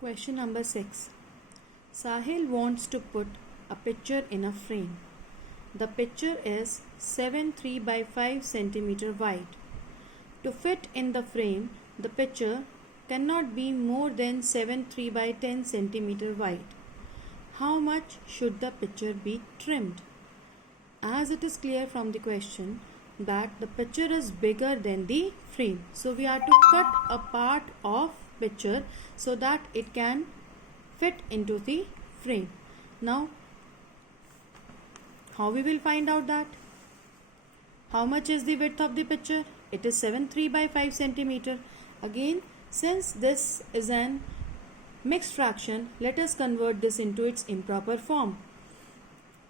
Question number 6. Sahil wants to put a picture in a frame. The picture is 7.3 by 5 centimeter wide. To fit in the frame, the picture cannot be more than 7.3 by 10 centimeter wide. How much should the picture be trimmed? As it is clear from the question that the picture is bigger than the frame, so we have to cut a part of picture so that it can fit into the frame. Now how we will find out that? How much is the width of the picture? It is 7.3 by 5 centimeter. Again, since this is an mixed fraction, let us convert this into its improper form.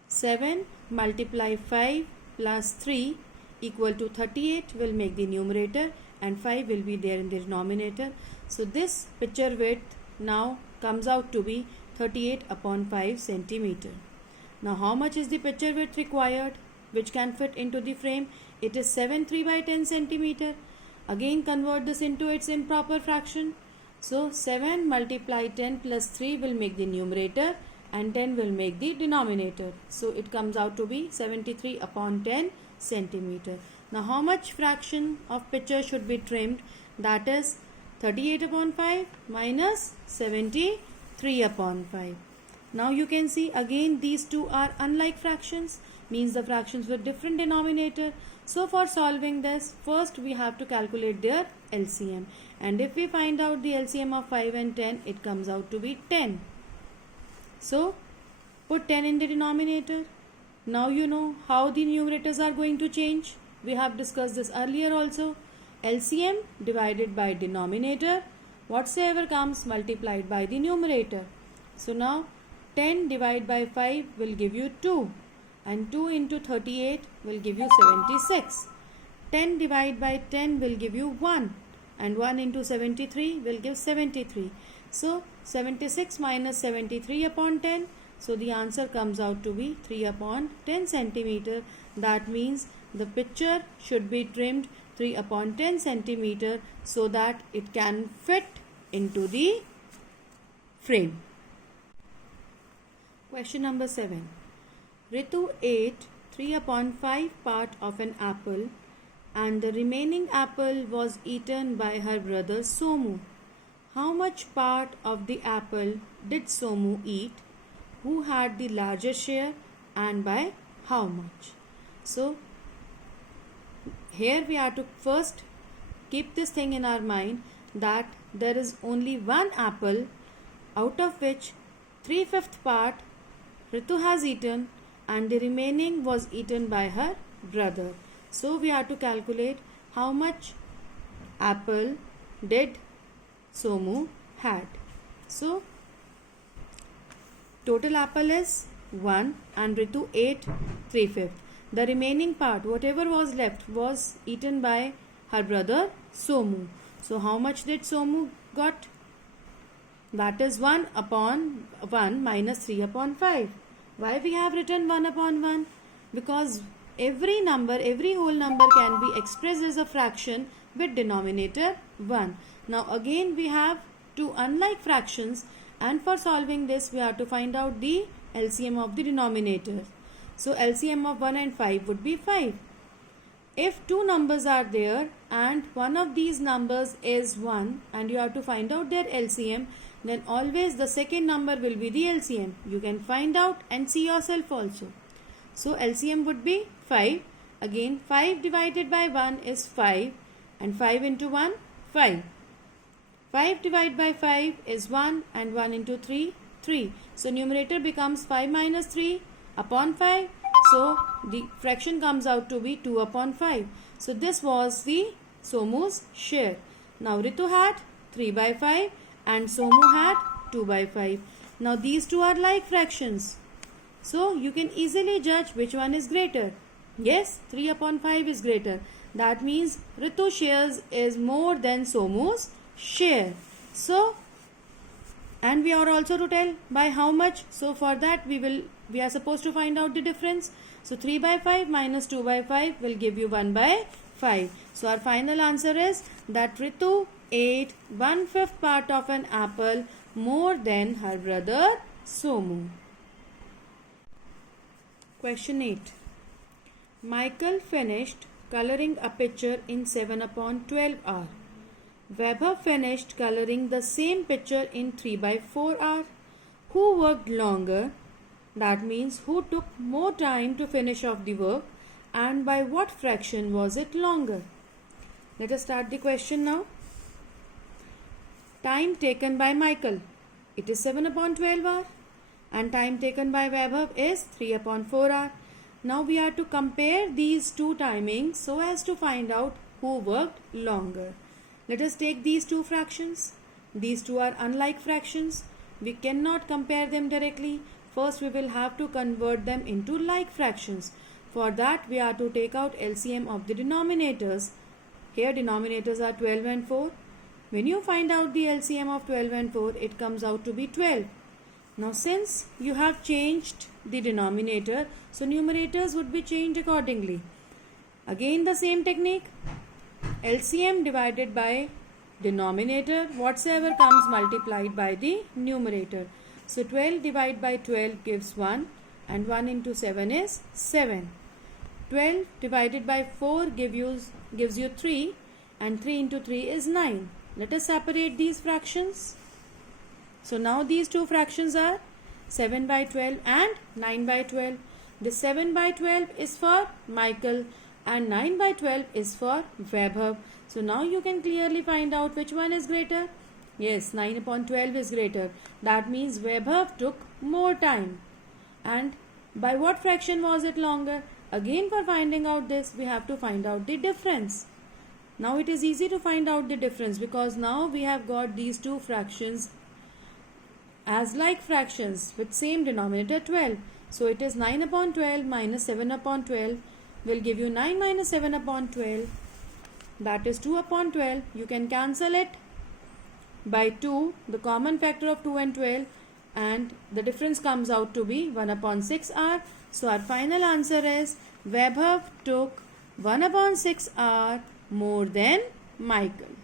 7 multiply 5 plus 3 equal to 38 will make the numerator, and 5 will be there in the denominator. So this picture width now comes out to be 38 upon 5 centimeter. Now how much is the picture width required which can fit into the frame? It is 7.3 by 10 centimeter. Again convert this into its improper fraction. So 7 multiply 10 plus 3 will make the numerator, and 10 will make the denominator. So it comes out to be 73 upon 10 centimeter. Now how much fraction of picture should be trimmed? That is 38 upon 5 minus 73 upon 5. Now you can see again these two are unlike fractions, means the fractions with different denominator. So for solving this, first we have to calculate their LCM, and if we find out the LCM of 5 and 10, it comes out to be 10. So put 10 in the denominator. Now you know how the numerators are going to change. We have discussed this earlier also. LCM divided by denominator, whatsoever comes multiplied by the numerator. So now 10 divided by 5 will give you 2, and 2 into 38 will give you 76. 10 divided by 10 will give you 1, and 1 into 73 will give 73. So 76 minus 73 upon 10. So the answer comes out to be 3 upon 10 centimeter. That means the picture should be trimmed 3 upon 10 centimeter so that it can fit into the frame. Question number 7. Ritu ate 3 upon 5 part of an apple, and the remaining apple was eaten by her brother Somu. How much part of the apple did Somu eat? Who had the larger share, and by how much? So here we have to first keep this thing in our mind that there is only one apple, out of which 3/5 part Ritu has eaten, and the remaining was eaten by her brother. So we have to calculate how much apple did Somu had. So total apple is 1, and Ritu ate 3/5. The remaining part, whatever was left, was eaten by her brother Somu. So how much did Somu got? That is 1 upon 1 minus 3 upon 5. Why we have written 1 upon 1? Because every number, every whole number can be expressed as a fraction with denominator 1. Now again we have two unlike fractions, and for solving this we have to find out the LCM of the denominator. So LCM of 1 and 5 would be 5. If two numbers are there and one of these numbers is 1 and you have to find out their LCM, then always the second number will be the LCM. You can find out and see yourself also. So LCM would be 5. Again 5 divided by 1 is 5, and 5 into 1, 5. 5 divided by 5 is 1, and 1 into 3, 3. So numerator becomes 5 minus 3 upon 5. So the fraction comes out to be 2 upon 5. So this was the Somu's share. Now Ritu had 3 by 5 and Somu had 2 by 5. Now these two are like fractions. So you can easily judge which one is greater. Yes, 3 upon 5 is greater. That means Ritu's shares is more than Somu's share. So, and we are also to tell by how much. So for that we are supposed to find out the difference. So 3 by 5 minus 2 by 5 will give you 1 by 5. So our final answer is that Ritu ate 1/5 part of an apple more than her brother Somu. Question 8. Michael finished coloring a picture in 7/12 hour. Weber finished coloring the same picture in 3/4 hour. Who worked longer? That means who took more time to finish off the work, and by what fraction was it longer? Let us start the question now. Time taken by Michael, it is 7/12 hour, and time taken by Weber is 3/4 hour. Now we are to compare these two timings so as to find out who worked longer. Let us take these two fractions. These two are unlike fractions. We cannot compare them directly. First we will have to convert them into like fractions. For that we are to take out LCM of the denominators. Here denominators are 12 and 4. When you find out the LCM of 12 and 4, it comes out to be 12. Now since you have changed the denominator, so numerators would be changed accordingly. Again the same technique. LCM divided by denominator, whatsoever comes multiplied by the numerator. So 12 divided by 12 gives 1, and 1 into 7 is 7. 12 divided by 4 gives you 3, and 3 into 3 is 9. Let us separate these fractions. So now these two fractions are 7/12 and 9/12. The 7/12 is for Michael and 9/12 is for Weber. So now you can clearly find out which one is greater. Yes, 9/12 is greater. That means Weber took more time. And by what fraction was it longer? Again, for finding out this, we have to find out the difference. Now it is easy to find out the difference because now we have got these two fractions as like fractions with same denominator 12. So it is 9/12 minus 7/12 will give you 9 minus 7/12. That is 2/12. You can cancel it by 2, the common factor of 2 and 12, and the difference comes out to be 1/6 hour. So our final answer is Weber took 1/6 hour more than Michael.